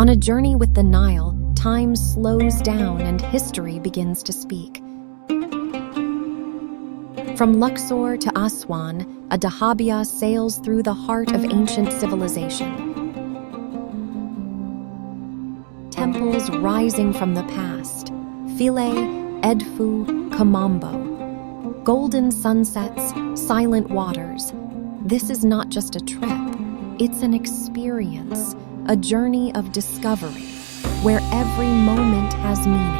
On a journey with the Nile, time slows down and history begins to speak. From Luxor to Aswan, a Dahabiya sails through the heart of ancient civilization. Temples rising from the past, Philae, Edfu, Kamambo. Golden sunsets, silent waters. This is not just a trip, it's an experience, a journey of discovery, where every moment has meaning.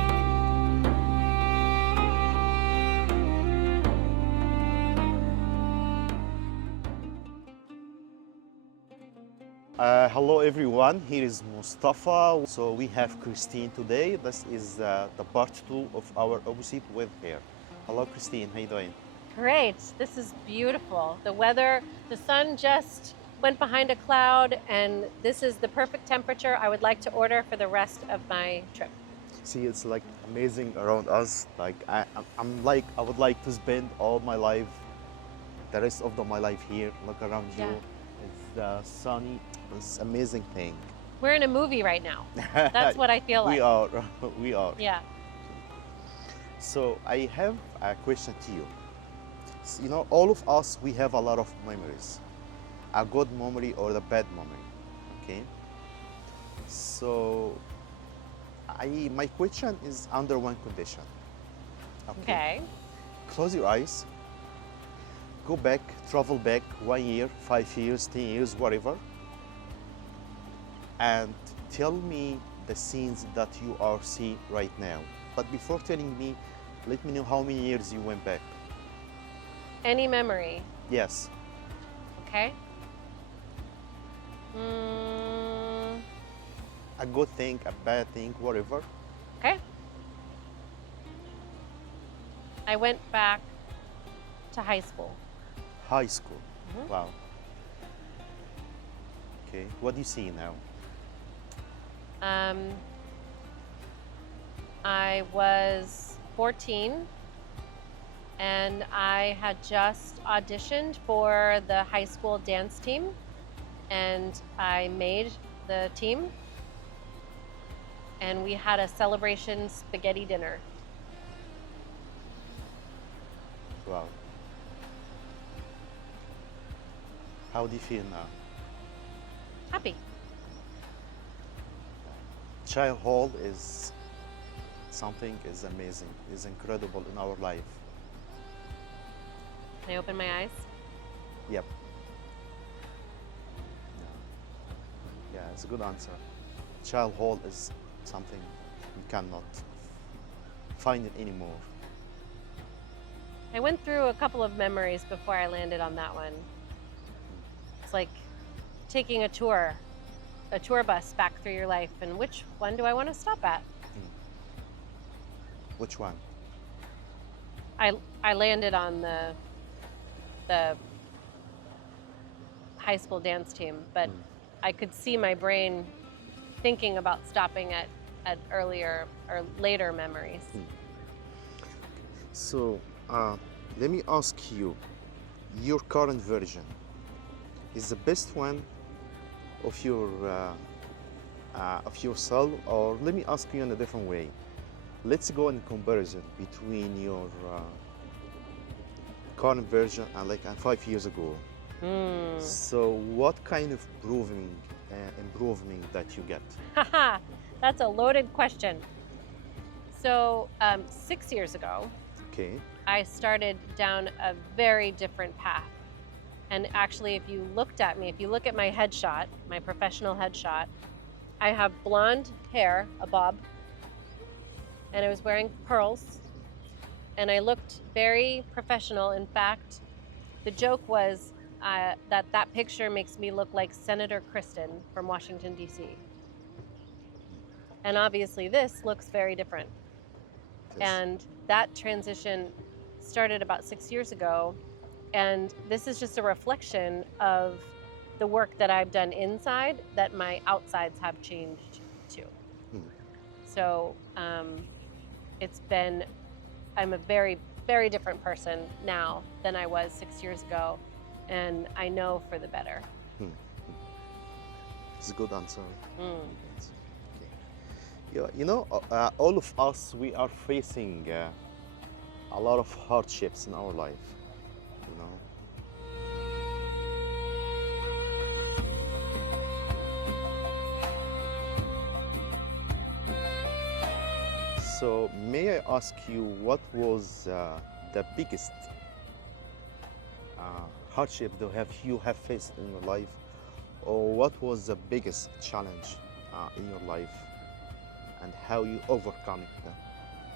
Hello everyone, here is Mostafa. So we have Christine today. This is the part 2 of our opposite with her. Hello Christine, how you doing? Great, this is beautiful. The weather, the sun just went behind a cloud and this is the perfect temperature I would like to order for the rest of my trip. See, it's like amazing around us. Like I would like to spend all my life, the rest of my life here. Look around you. It's sunny. It's an amazing thing. We're in a movie right now. That's what I feel like. We are. Yeah. So I have a question to you. So, you know, all of us, we have a lot of memories. A good memory or the bad memory, okay? So my question is under one condition. Okay. Close your eyes. Go back, travel back 1 year, 5 years, 10 years, whatever. And tell me the scenes that you are seeing right now. But before telling me, let me know how many years you went back. Any memory? Yes. Okay. A good thing, a bad thing, whatever. Okay. I went back to high school. High school. Mm-hmm. Wow. Okay. What do you see now? I was 14 and I had just auditioned for the high school dance team and I made the team and we had a celebration spaghetti dinner. Wow. How do you feel now? Happy. Childhood is something is amazing, is incredible in our life. Can I open my eyes? Yep. Yeah, it's a good answer. Childhood is something you cannot find it anymore. I went through a couple of memories before I landed on that one. It's like taking a tour bus back through your life, and which one do I want to stop at? Which one? I landed on the high school dance team, but I could see my brain thinking about stopping at earlier or later memories. So let me ask you, your current version is the best one of yourself, or let me ask you in a different way. Let's go in comparison between your current version and 5 years ago. So what kind of improvement that you get? That's a loaded question. So 6 years ago, Okay. I started down a very different path. And actually, if you looked at me, if you look at my headshot, my professional headshot, I have blonde hair, a bob, and I was wearing pearls, and I looked very professional. In fact, the joke was that picture makes me look like Senator Kristen from Washington, D.C. And obviously this looks very different. Yes. And that transition started about 6 years ago. And this is just a reflection of the work that I've done inside that my outsides have changed too. So I'm a very, very different person now than I was 6 years ago. And I know for the better. It's a good answer. All of us, we are facing a lot of hardships in our life, you know. So may I ask you, what was the biggest hardship that you have faced in your life, or what was the biggest challenge in your life, and how you overcome it?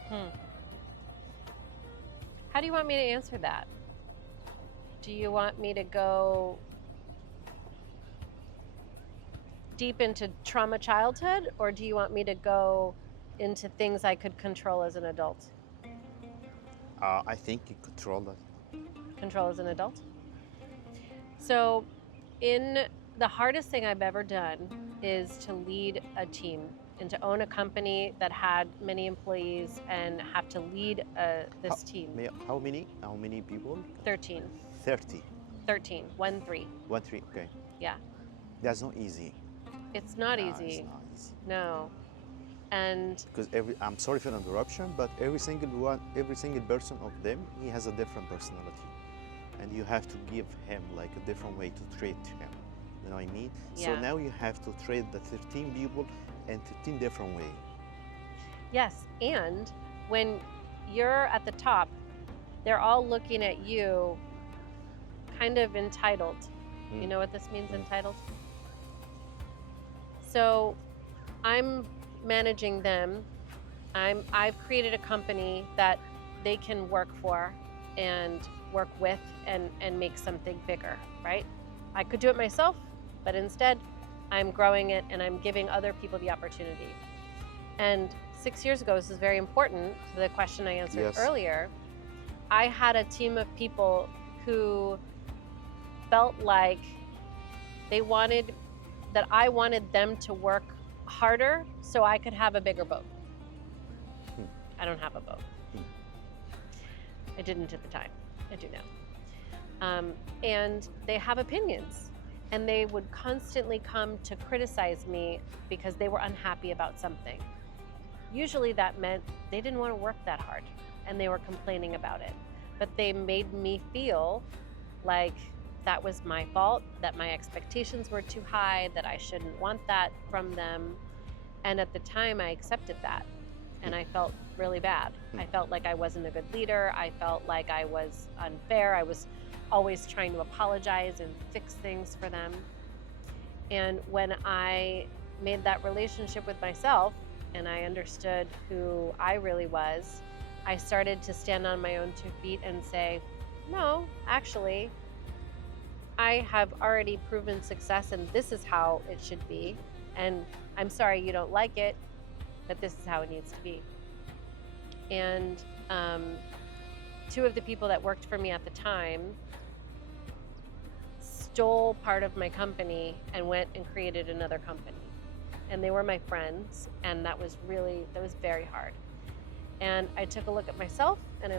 Hmm. How do you want me to answer that? Do you want me to go deep into trauma childhood, or do you want me to go into things I could control as an adult? I think you control that. Control as an adult? So, the hardest thing I've ever done is to lead a team and to own a company that had many employees and have to lead this team. How many people? 13. 30. 13. 1 3. 1 3. Okay. Yeah. That's not easy. It's not No, easy. it's not easy. No. And Because I'm sorry for the interruption, but every single person of them, he has a different personality, and you have to give him like a different way to treat him. You know what I mean? So Yeah. now you have to treat the 13 people in 13 different way. yes, and when you're at the top, they're all looking at you kind of entitled. You know what this means, entitled? So I'm managing them. I've created a company that they can work for and work with and make something bigger, right? I could do it myself, but instead I'm growing it and I'm giving other people the opportunity. And 6 years ago, this is very important to the question I answered Yes. earlier. I had a team of people who felt like I wanted them to work harder so I could have a bigger boat. I don't have a boat. I didn't at the time. I do now. And they have opinions, and they would constantly come to criticize me because they were unhappy about something. Usually that meant they didn't want to work that hard and they were complaining about it. But they made me feel like that was my fault, that my expectations were too high, that I shouldn't want that from them. And at the time, I accepted that. And I felt really bad. I felt like I wasn't a good leader. I felt like I was unfair. I was always trying to apologize and fix things for them. And when I made that relationship with myself and I understood who I really was, I started to stand on my own 2 feet and say, no, actually, I have already proven success and this is how it should be. And I'm sorry you don't like it, but this is how it needs to be. And 2 of the people that worked for me at the time stole part of my company and went and created another company. And they were my friends, and that was very hard. And I took a look at myself, and I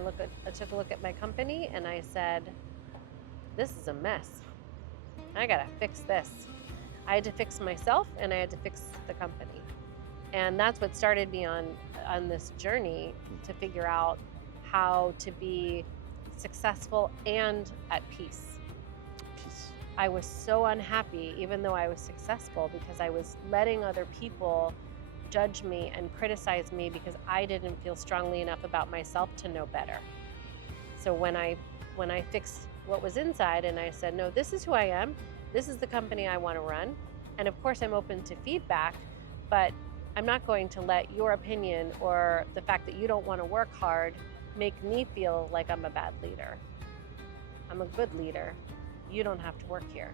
took a look at my company, and I said, this is a mess. I gotta fix this. I had to fix myself, and I had to fix the company. And that's what started me on this journey to figure out how to be successful and at peace. I was so unhappy, even though I was successful, because I was letting other people judge me and criticize me because I didn't feel strongly enough about myself to know better. So when I fixed what was inside and I said, no, this is who I am, this is the company I want to run, and of course I'm open to feedback, but I'm not going to let your opinion or the fact that you don't want to work hard make me feel like I'm a bad leader. I'm a good leader. You don't have to work here.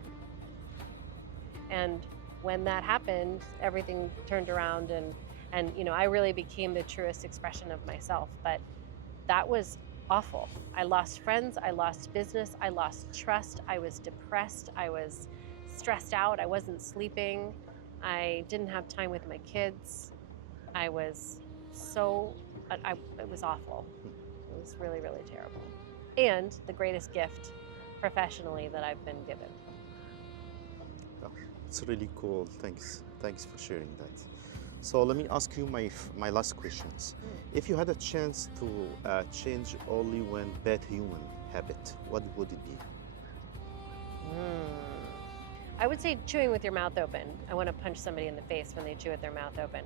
And when that happened, everything turned around and I really became the truest expression of myself. But that was awful. I lost friends, I lost business, I lost trust, I was depressed, I was stressed out, I wasn't sleeping, I didn't have time with my kids. It was awful. It was really, really terrible. And the greatest gift professionally that I've been given. Oh, it's really cool. Thanks for sharing that. So let me ask you my last questions. If you had a chance to change only one bad human habit, what would it be? I would say chewing with your mouth open. I want to punch somebody in the face when they chew with their mouth open.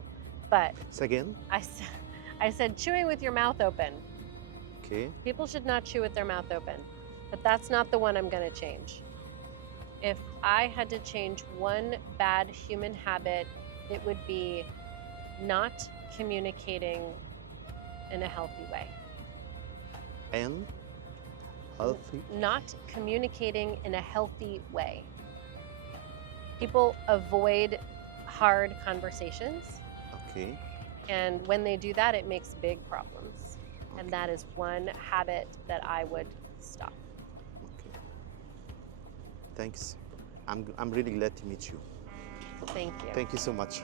But Say again? I said chewing with your mouth open. Okay. People should not chew with their mouth open. But that's not the one I'm going to change. If I had to change one bad human habit, it would be not communicating in a healthy way. And healthy? Not communicating in a healthy way. People avoid hard conversations, Okay. and when they do that, it makes big problems. And that is one habit that I would stop. Okay. Thanks. I'm really glad to meet you. Thank you. Thank you so much.